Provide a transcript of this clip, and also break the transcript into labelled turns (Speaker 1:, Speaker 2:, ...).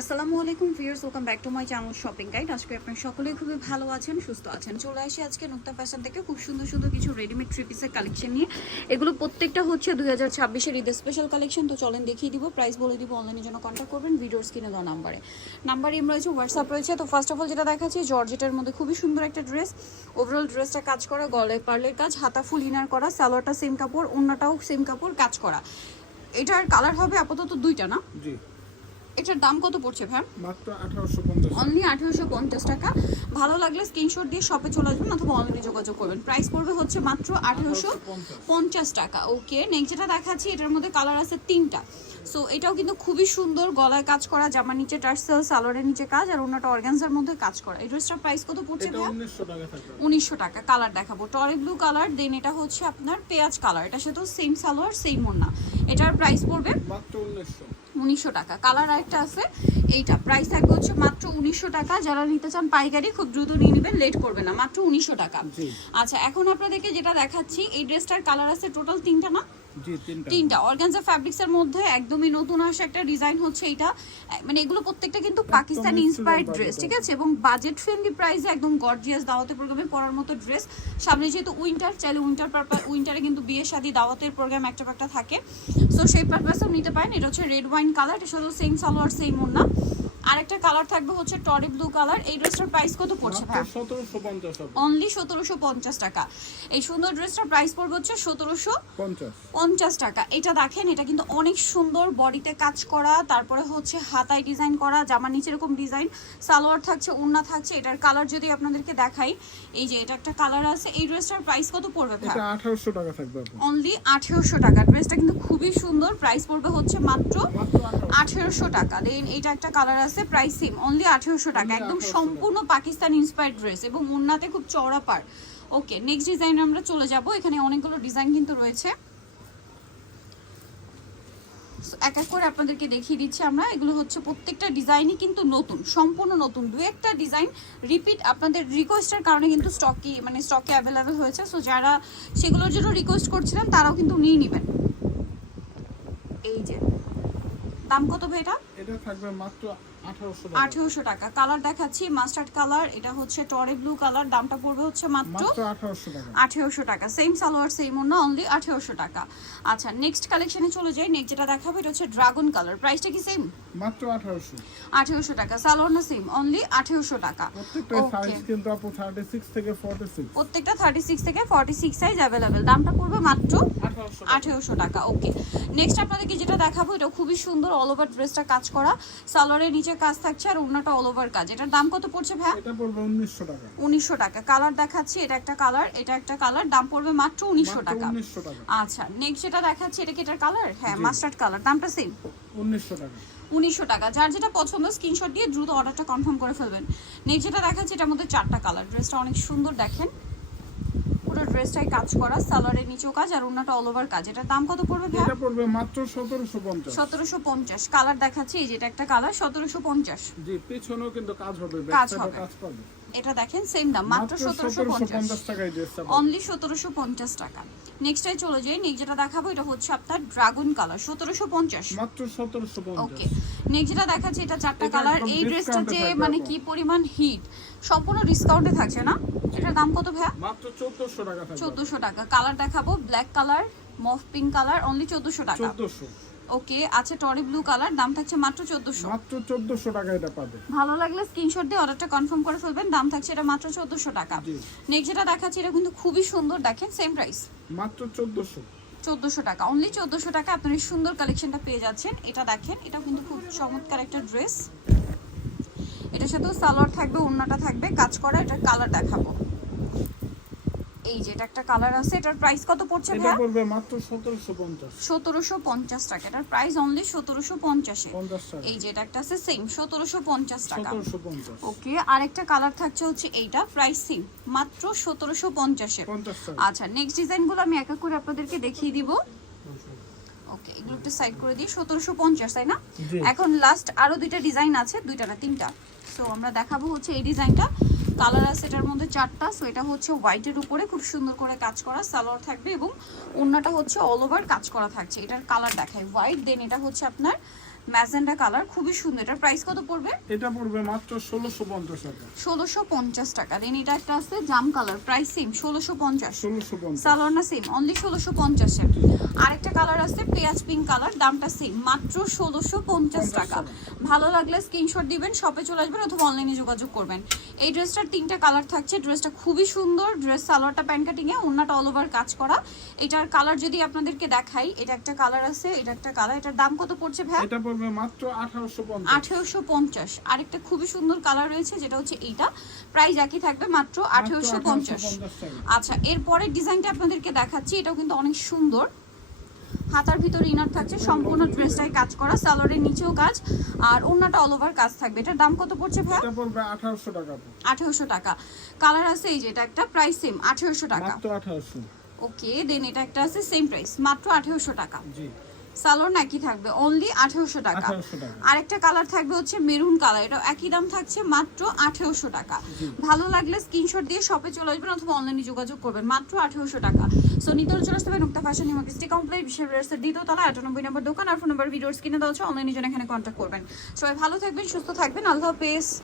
Speaker 1: আসসালামু আলাইকুম viewers, welcome back to my channel shopping guide. আজকে আপনারা সকলেই খুবই ভালো আছেন, সুস্থ আছেন। চলে আসি আজকে নুক্তা ফ্যাশন থেকে খুব সুন্দর সুন্দর কিছু রেডিমেড থ্রি পিসের কালেকশন নিয়ে। এগুলো প্রত্যেকটা হচ্ছে দুই হাজার ছাব্বিশের ঈদের স্পেশাল কালেকশন তো চলেন দেখিয়ে দিব। প্রাইস বলে দিব অনলাইনের জন্য কন্ট্যাক্ট করবেন ভিডিওর স্ক্রিনে দেওয়া নাম্বারে নাম্বার ইম রয়েছে হোয়াটসঅ্যাপ রয়েছে। তো ফার্স্ট অফ অল যেটা দেখাচ্ছি জর্জেটের মধ্যে খুবই সুন্দর একটা ড্রেস ওভারঅল ড্রেসটা কাজ করা, গলায় পার্লের কাজ, হাতা ফুল ইনার করা, সালোয়ারটা সেম কাপড় অন্যটাও সেম কাপড়, কাজ করা। এটার কালার হবে আপাতত দুইটা, না?
Speaker 2: জি।
Speaker 1: এটার দাম কত পড়ছে ভ্যাম
Speaker 2: মাত্র আঠারোশো পঞ্চাশ।
Speaker 1: অনলি আঠেরোশো পঞ্চাশ টাকা। ভালো লাগলে স্ক্রিনশট দিয়ে শপে চলে আসবেন অথবা অনলাইনে যোগাযোগ করবেন। প্রাইস পড়বে হচ্ছে মাত্র আঠেরোশো পঞ্চাশ টাকা। ওকে নেক্সট যেটা দেখাচ্ছি এটার মধ্যে কালার আছে তিনটা। সো এটাও কিন্তু খুবই সুন্দর গলায় কাজ করা জামার নিচে টার্সেল সালোয়ারের নিচে কাজ আর অন্যটা অর্গানজার মধ্যে কাজ করা। এই ড্রেসটার প্রাইস কত পড়ছে
Speaker 2: এটা উনিশশো টাকা
Speaker 1: কালার দেখাবো। টরে ব্লু কালার দেন এটা হচ্ছে আপনার পেঁয়াজ কালার এটার সাথেও সেম সালোয়ার সেম ওনা এটার প্রাইস পড়বে
Speaker 2: মাত্র উনিশশো।
Speaker 1: উনিশশো টাকা। কালার আরেকটা আছে এইটা। প্রাইস থাকবে হচ্ছে মাত্র উনিশশো টাকা। যারা নিতে চান পাইকারি খুব দ্রুত নিয়ে নেবেন লেট করবে না মাত্র উনিশশো টাকা। আচ্ছা এখন আপনাদেরকে যেটা দেখাচ্ছি এই ড্রেসটার কালার আছে টোটাল তিনটা না?
Speaker 2: তিনটা।
Speaker 1: অর্গানজা ফ্যাব্রিক্স এর মধ্যে একদমই নতুন আসা একটা ডিজাইন হচ্ছে এটা মানে এগুলো প্রত্যেকটা কিন্তু পাকিস্তানি ইন্সপায়ার্ড ড্রেস ঠিক আছে? এবং বাজেট ফ্রেন্ডলি প্রাইসে একদম গর্জিয়াস দাওয়াতে প্রোগ্রামে পরার মতো ড্রেস সামনে যেহেতু উইন্টার চাইলে উইন্টার পারপাস উইন্টারে কিন্তু বিয়ে শাদী দাওয়াতের প্রোগ্রাম একটা একটা থাকে। সো সেই পারপাসেও নিতে পারেন। এটা হচ্ছে রেড ওয়াইন কালার এটা শুধু সেম সালোয়ার সেম ওন্না আরেকটা কালার থাকবে হচ্ছে টরি ব্লু কালার এই ড্রেসটার প্রাইস কত পড়ছে ভাই?
Speaker 2: সতেরোশো পঞ্চাশ হবে।
Speaker 1: অনলি সতেরোশো পঞ্চাশ টাকা। এই সুন্দর ড্রেসটার প্রাইস পড়বে হচ্ছে সতেরোশো
Speaker 2: পঞ্চাশ।
Speaker 1: পঞ্চাশ টাকা। এটা দেখেন এটা কিন্তু অনেক সুন্দর বডিতে কাজ করা তারপরে হচ্ছে হাতায় ডিজাইন করা জামার নিচে এরকম ডিজাইন সালোয়ার থাকছে ওড়না থাকছে এটার কালার যদি আপনাদেরকে দেখাই এই যে এটা একটা কালার আছে এই ড্রেসটার প্রাইস কত পড়বে ভাই?
Speaker 2: এটা আঠারোশো টাকা থাকবে
Speaker 1: অনলি আঠেরোশো টাকা। ড্রেসটা কিন্তু খুবই সুন্দর। প্রাইস পড়বে হচ্ছে মাত্র
Speaker 2: মাত্র
Speaker 1: আঠেরোশো টাকা। দেন এটা একটা কালার আছে প্রাইস সেম অনলি আঠেরোশো টাকা। একদম সম্পূর্ণ পাকিস্তান ইন্সপায়ার্ড ড্রেস এবং উন্নাতে খুব চওড়া পার ওকে নেক্সট ডিজাইনে আমরা চলে যাব। এখানে অনেকগুলো ডিজাইন কিন্তু রয়েছে। এক এক করে আপনাদেরকে দেখিয়ে দিচ্ছি আমরা। এগুলো হচ্ছে প্রত্যেকটা ডিজাইনই কিন্তু নতুন সম্পূর্ণ নতুন। দু একটা ডিজাইন রিপিট আপনাদের রিকোয়েস্টের কারণে কিন্তু স্টকে মানে স্টকে অ্যাভেলেবেল হয়েছে। সো যারা সেগুলোর জন্য রিকোয়েস্ট করছিলেন তারাও কিন্তু নিয়ে নেবেন। এই যে। দাম কত ভাই এটা?
Speaker 2: এটা থাকবে মাত্র আঠারোশো টাকা।
Speaker 1: কালার দেখাচ্ছি মাস্টার্ড কালার এটা হচ্ছে টরে ব্লু কালার দামটা পড়বে হচ্ছে মাত্র
Speaker 2: মাত্র আঠারোশো টাকা।
Speaker 1: সেম সালোয়ার সেম না অনলি আঠেরোশো টাকা। আচ্ছা নেক্সট কালেকশনে চলে যাই। নেক্সট যেটা দেখাবো এটা হচ্ছে ড্রাগন কালার প্রাইসটা কি সেম
Speaker 2: মাত্র আঠারোশো।
Speaker 1: আঠেরোশো টাকা। সালোয়ার না সেম অনলি আঠেরোশো টাকা।
Speaker 2: প্রত্যেকটা থার্টি সিক্স থেকে ফর্টি সিক্স
Speaker 1: সাইজ অ্যাভেলেবেল দামটা পড়বে মাত্র
Speaker 2: আঠেরোশো
Speaker 1: টাকা। ওকে নেক্সট আপনাদেরকে যেটা দেখাবো এটা খুবই সুন্দর অল ওভার ড্রেসটা কাজ করা। সালোয়ারের নিচে কাজ থাকছে আর অন্যটা অল ওভার কাজ। এটার দাম কত পড়ছে ভাই
Speaker 2: এটা পড়বে উনিশশো টাকা।
Speaker 1: উনিশশো টাকা। কালার দেখাচ্ছি এটা একটা কালার এটা একটা কালার দাম পড়বে মাত্র উনিশশো
Speaker 2: মাত্র
Speaker 1: টাকা।
Speaker 2: উনিশশো টাকা।
Speaker 1: আচ্ছা নেক্সট যেটা দেখাচ্ছি এটা কি এটার কালার হ্যাঁ মাস্টার্ড কালার দামটা সেম
Speaker 2: উনিশশো টাকা।
Speaker 1: উনিশশো টাকা। যার যেটা পছন্দ স্ক্রিনশট দিয়ে দ্রুত অর্ডারটা কনফার্ম করে ফেলবেন। নেক্সট যেটা দেখাচ্ছি এটার মধ্যে চারটা কালার ড্রেসটা অনেক সুন্দর দেখেন। পুরো ড্রেসটাই কাজ করা সালোয়ারের নিচেও কাজ আর অন্যটা অল ওভার কাজ। এটার দাম কত পড়বে ভাই?
Speaker 2: এটা পড়বে মাত্র সতেরোশো পঞ্চাশ।
Speaker 1: সতেরোশো পঞ্চাশ। কালার দেখাচ্ছি এই যেটা একটা কালার সতেরোশো পঞ্চাশ।
Speaker 2: জি পেছনেও কিন্তু কাজ হবে
Speaker 1: কাজ হবে।
Speaker 2: কাজ পাবে।
Speaker 1: এটা দেখেন সেম দাম মাত্র সতেরোশো পঞ্চাশ।
Speaker 2: পঞ্চাশ টাকায় ড্রেসটা
Speaker 1: অনলি সতেরোশো পঞ্চাশ টাকা। নেক্সটটাই চলে যাই নেক্সট যেটা দেখাবো এটা হচ্ছে আপনার ড্রাগন কালার সতেরোশো পঞ্চাশ।
Speaker 2: মাত্র সতেরোশো
Speaker 1: ওকে নেক্সট যেটা দেখাচ্ছি এটা চারটা কালার এই ড্রেসটা যে মানে কি পরিমাণ হিট সম্পূর্ণ ডিসকাউন্টে থাকছে না। এটার দাম কত ভাইয়া?
Speaker 2: মাত্র চোদ্দশো টাকা থাকবে।
Speaker 1: চোদ্দোশো টাকা। কালার দেখাবো black colour mauve pink colour only চোদ্দোশো টাকা।
Speaker 2: চোদ্দশো।
Speaker 1: ওকে আছে টরি ব্লু কালার দাম থাকছে মাত্র চোদ্দোশো।
Speaker 2: মাত্র চোদ্দশো টাকা এটা পাবে।
Speaker 1: ভালো লাগলে স্ক্রিনশট দিয়ে অর্ডারটা কনফার্ম করে ফেলবেন দাম থাকছে এটা মাত্র চোদ্দোশো টাকা।
Speaker 2: জি।
Speaker 1: নেক্সট যেটা দেখাচ্ছি এটা কিন্তু খুবই সুন্দর দেখেন সেম প্রাইস
Speaker 2: মাত্র চোদ্দশো।
Speaker 1: চোদ্দোশো টাকা অনলি চোদ্দোশো টাকা আপনার সুন্দর কালেকশনটা পেয়ে যাচ্ছেন। এটা দেখেন এটা কিন্তু খুব চমৎকার একটা ড্রেস এটার সাথেও সালোয়ার থাকবে ওড়নাটা থাকবে কাজ করা এটার কালার দেখাবো। এই যে এটা একটা কালার আছে এটার প্রাইস কত পড়ছে
Speaker 2: ভাই
Speaker 1: এটা
Speaker 2: পড়বে মাত্র সতেরোশো পঞ্চাশ।
Speaker 1: সতেরোশো পঞ্চাশ টাকা এটার প্রাইস অনলি সতেরোশো পঞ্চাশে।
Speaker 2: পঞ্চাশ টাকা।
Speaker 1: এই যে এটা একটা আছে সেম সতেরোশো পঞ্চাশ টাকা।
Speaker 2: সতেরোশো পঞ্চাশ।
Speaker 1: ওকে আরেকটা কালার থাকছে হচ্ছে এইটা প্রাইস সেম মাত্র সতেরোশো পঞ্চাশে।
Speaker 2: পঞ্চাশ টাকা।
Speaker 1: আচ্ছা নেক্সট ডিজাইনগুলো আমি এক এক করে আপনাদেরকে দেখিয়ে দিব। ওকে এগুলো একটু সাইড করে দিই সতেরোশো পঞ্চাশ তাই না? এখন লাস্ট আরও দুইটা ডিজাইন আছে দুইটা না তিনটা। সো আমরা দেখাবো হচ্ছে এই ডিজাইনটা। কালার আছে এটার মধ্যে চারটা সো এটা হচ্ছে হোয়াইটের উপরে খুব সুন্দর করে কাজ করা সালোয়ার থাকবে এবং অন্যটা হচ্ছে অল ওভার কাজ করা থাকছে। এটার কালার দেখায় হোয়াইট দেন এটা হচ্ছে আপনার ম্যাজেন্ডা কালার খুবই সুন্দর। এটার প্রাইস কত পড়বে?
Speaker 2: এটা পড়বে মাত্র ষোলোশো পঞ্চাশ টাকা।
Speaker 1: ষোলোশো পঞ্চাশ টাকা। দেন এটা একটা আছে জাম কালার প্রাইস সেম ষোলোশো পঞ্চাশ।
Speaker 2: ষোলোশো পঞ্চাশ।
Speaker 1: সালোয়ার না সেম অনলি ষোলোশো পঞ্চাশে আরেকটা কালার আছে পেঁয়াজ পিঙ্ক কালার দামটা সেম মাত্র ষোলোশো পঞ্চাশ টাকা। ভালো লাগলে স্ক্রিনশট দিবেন শপে চলে আসবেন অথবা অনলাইনে যোগাযোগ করবেন। এই ড্রেসটার তিনটা কালার থাকছে ড্রেসটা খুবই সুন্দর ড্রেস সালোয়ারটা প্যান্ট কাটিং এ অন্যটা অল ওভার কাজ করা। এটার কালার যদি আপনাদেরকে দেখাই এটা একটা কালার আছে এটা একটা কালার এটার দাম কত পড়ছে ভাই
Speaker 2: এটা পড়বে মাত্র আঠারোশো পঞ্চাশ।
Speaker 1: আঠেরোশো পঞ্চাশ। আরেকটা খুবই সুন্দর কালার রয়েছে যেটা হচ্ছে এইটা। প্রাইস একই থাকবে মাত্র আঠেরোশো পঞ্চাশ।
Speaker 2: টাকা।
Speaker 1: আচ্ছা এরপরের ডিজাইনটা আপনাদেরকে দেখাচ্ছি এটা কিন্তু অনেক সুন্দর। হাতার ভিতর ইনার থাকছে সম্পূর্ণ ড্রেসটাই কাজ করা সালোয়ারের নিচেও কাজ আর অন্যটা অল ওভার কাজ থাকবে। এটার দাম কত পড়ছে ভাই
Speaker 2: এটা পড়বে আঠারোশো টাকা।
Speaker 1: আঠেরোশো টাকা। কালার আছে এই যে এটা একটা প্রাইস সেম আঠেরোশো টাকা।
Speaker 2: মাত্র আঠারোশো।
Speaker 1: ওকে দেন এটা একটা আছে সেম প্রাইস মাত্র আঠেরোশো টাকা।
Speaker 2: জি।
Speaker 1: সালোয়ার নাকি থাকবে? অনলি
Speaker 2: আঠেরোশো টাকা।
Speaker 1: আরেকটা কালার থাকবে হচ্ছে মেরুন কালার এটা একই দাম থাকছে মাত্র আঠেরোশো টাকা। ভালো লাগলে স্ক্রিনশট দিয়ে শপে চলে আসবেন অথবা অনলাইনে যোগাযোগ করবেন মাত্র আঠেরোশো টাকা। সো নিতর চলে আসতে হবে নুক্তা ফ্যাশন ইমার্কেস্টি কমপ্লেক্স বিশ্বের রেস্টের দ্বিতীয় তলা আটানব্বই নম্বর দোকান আর ফোন নম্বর ভিডিওস কিনে দেওয়া হচ্ছে অনলাইনে জন্য এখানে কন্ট্যাক্ট করবেন। সবাই ভালো থাকবেন সুস্থ থাকবেন আল্লাহ হাফেজ।